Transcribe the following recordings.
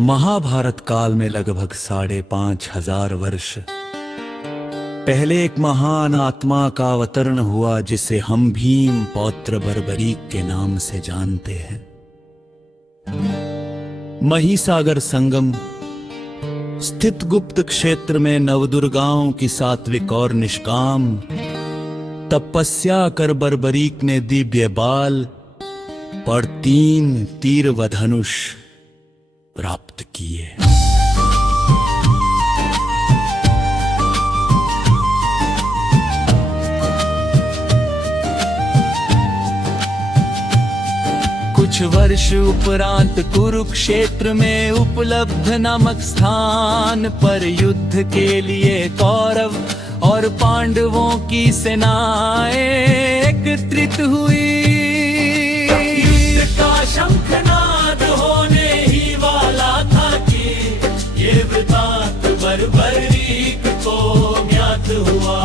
महाभारत काल में लगभग 5,500 वर्ष पहले एक महान आत्मा का अवतरण हुआ जिसे हम भीम पौत्र बर्बरीक के नाम से जानते हैं। महिसागर संगम स्थित गुप्त क्षेत्र में नवदुर्गाओं की सात्विक और निष्काम तपस्या कर बर्बरीक ने दिव्य बाल और 3 तीर व धनुष प्राप्त किए। कुछ वर्ष उपरांत कुरुक्षेत्र में उपलब्ध नामक स्थान पर युद्ध के लिए कौरव और पांडवों की सेनाएं एकत्रित हुई। युद्ध का शंखनाद होने ही वाला था कि ये वृतांत बर्बरीक को ज्ञात हुआ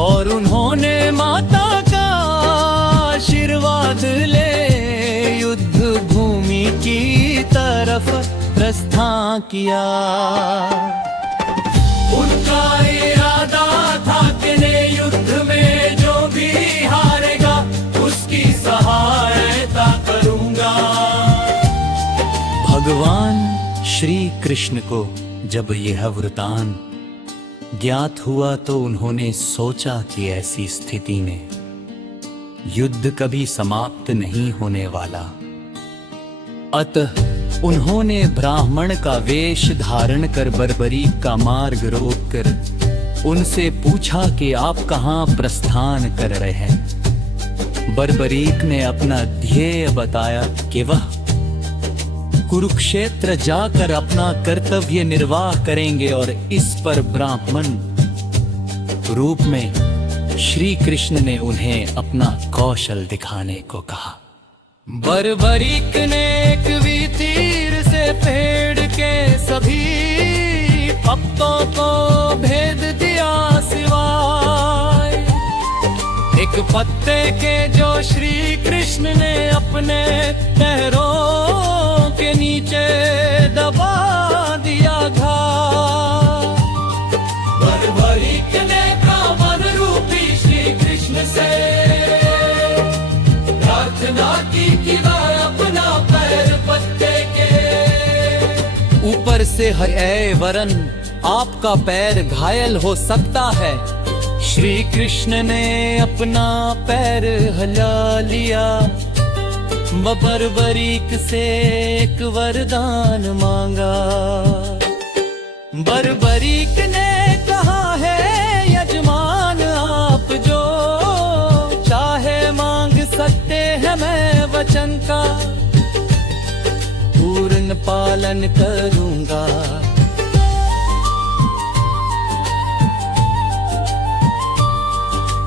और उन्होंने माता का आशीर्वाद ले युद्ध भूमि की तरफ प्रस्थान किया। उनका इरादा था कि युद्ध में जो भी हारेगा उसकी सहायता करूंगा। भगवान श्री कृष्ण को जब यह वृतांत ज्ञात हुआ तो उन्होंने सोचा कि ऐसी स्थिति में युद्ध कभी समाप्त नहीं होने वाला, अतः उन्होंने ब्राह्मण का वेश धारण कर बर्बरीक का मार्ग रोककर उनसे पूछा कि आप कहाँ प्रस्थान कर रहे हैं। बर्बरीक ने अपना ध्येय बताया कि वह कुरुक्षेत्र जाकर अपना कर्तव्य निर्वाह करेंगे और इस पर ब्राह्मण रूप में श्री कृष्ण ने उन्हें अपना कौशल दिखाने को कहा। बर्बरीक ने एक तीर से पेड़ के सभी पत्तों को भेद दिया सिवाय एक पत्ते के जो श्री कृष्ण ने अपने पैरों के नीचे दबा दिया घाव। बर्बरीक ने ब्राह्मण रूपी श्री कृष्ण से प्रार्थना की कि वह अपना पैर पत्ते के ऊपर से है वरन आपका पैर घायल हो सकता है। श्री कृष्ण ने अपना पैर हिला लिया, बर्बरीक से एक वरदान मांगा। बर्बरीक ने कहा है यजमान आप जो चाहे मांग सकते हैं, मैं वचन का पूर्ण पालन करूंगा।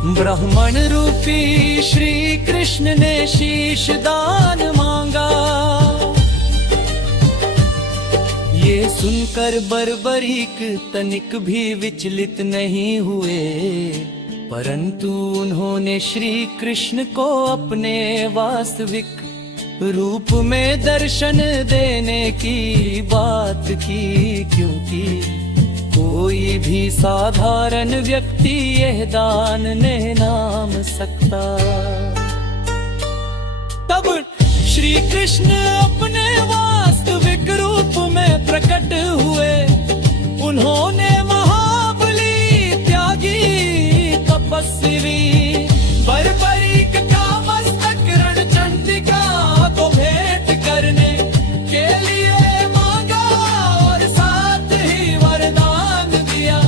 ब्राह्मण रूपी श्री कृष्ण ने शीश दान मांगा। ये सुनकर बर्बरीक तनिक भी विचलित नहीं हुए, परंतु उन्होंने श्री कृष्ण को अपने वास्तविक रूप में दर्शन देने की बात की, क्योंकि कोई भी साधारण व्यक्ति यह दान नहीं नाम सकता। तब श्री कृष्ण अपने वास्तविक रूप में प्रकट हुए। उन्होंने महाबली त्यागी तपस्वी बर्बरीक का मस्तक रणचंडिका को भेंट करने के लिए मांगा और साथ ही वरदान दिया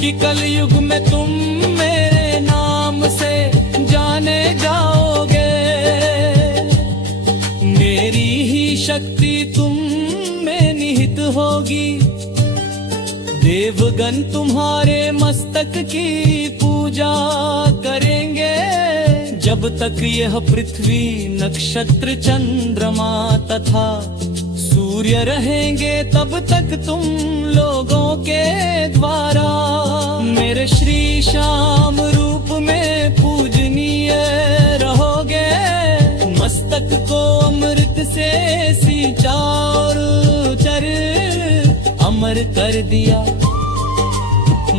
कि कलयुग में तुम मेरे नाम से जाने जाओगे। मेरी ही शक्ति तुम में निहित होगी। देवगण तुम्हारे मस्तक की पूजा करेंगे। जब तक यह पृथ्वी नक्षत्र चंद्रमा तथा सूर्य रहेंगे तब तक तुम लोगों के द्वारा मेरे श्री श्याम रूप में पूजनीय रहोगे। मस्तक को अमृत से सींचा और अमर कर दिया।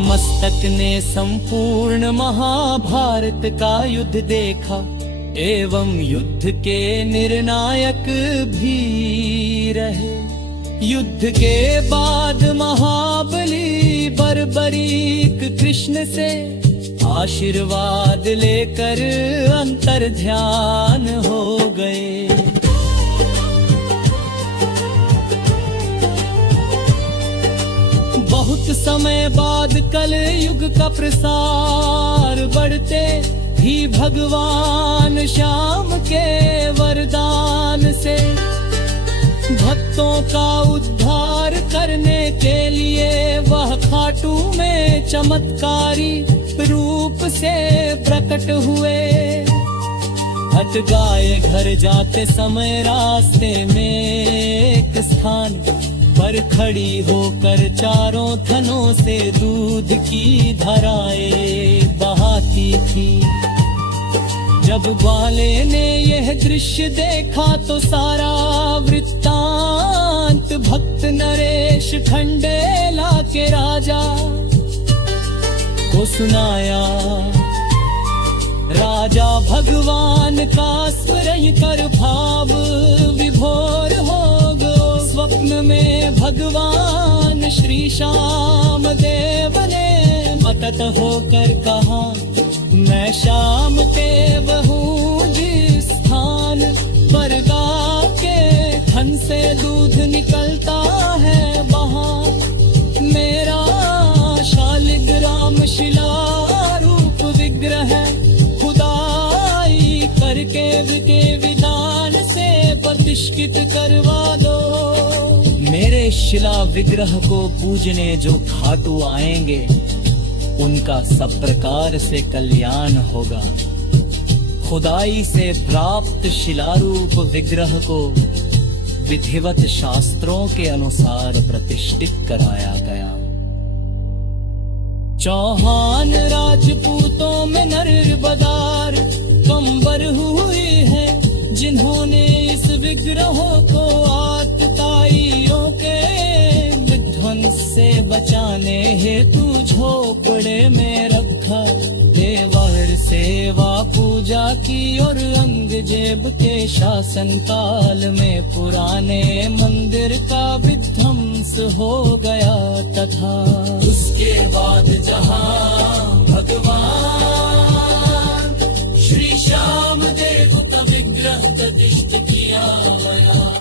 मस्तक ने संपूर्ण महाभारत का युद्ध देखा एवं युद्ध के निर्णायक भी रहे। युद्ध के बाद महाबली बर्बरीक कृष्ण से आशीर्वाद लेकर अंतर्ध्यान हो गए। बहुत समय बाद कलयुग का प्रसार बढ़ते ही भगवान श्याम के वरदान से भक्तों का उद्धार करने के लिए वह खाटू में चमत्कारी रूप से प्रकट हुए। हट गाये घर जाते समय रास्ते में एक स्थान पर खड़ी होकर चारों थनों से दूध की धाराएं बहाती थी। जब ग्वाले ने यह दृश्य देखा तो सारा वृत्तांत भक्त नरेश खंडेला के राजा को सुनाया। राजा भगवान का स्मरण कर भाव विभोर हो गए। स्वप्न में भगवान श्री श्याम देव ने मतत होकर कहा, मैं श्याम के बहू जिस स्थान पर गाय के थन से दूध निकलता है वहाँ मेरा शालिग्राम शिला रूप विग्रह खुदाई करके के विधान से प्रतिष्ठित करवा दो। मेरे शिला विग्रह को पूजने जो खाटू आएंगे उनका सब प्रकार से कल्याण होगा। खुदाई से प्राप्त शिलारूप विग्रह को विधिवत शास्त्रों के अनुसार प्रतिष्ठित कराया गया। चौहान राजपूतों में नरबदार कंबर हुए हैं जिन्होंने इस विग्रहों को आतताइयों के विध्वंस से बचाने हेतु झोपड़े में रखा। देवर सेवा पूजा की और औरंगजेब के शासन काल में पुराने मंदिर का विध्वंस हो गया तथा उसके बाद जहां भगवान श्री श्याम देव का विग्रह प्रतिष्ठित किया गया।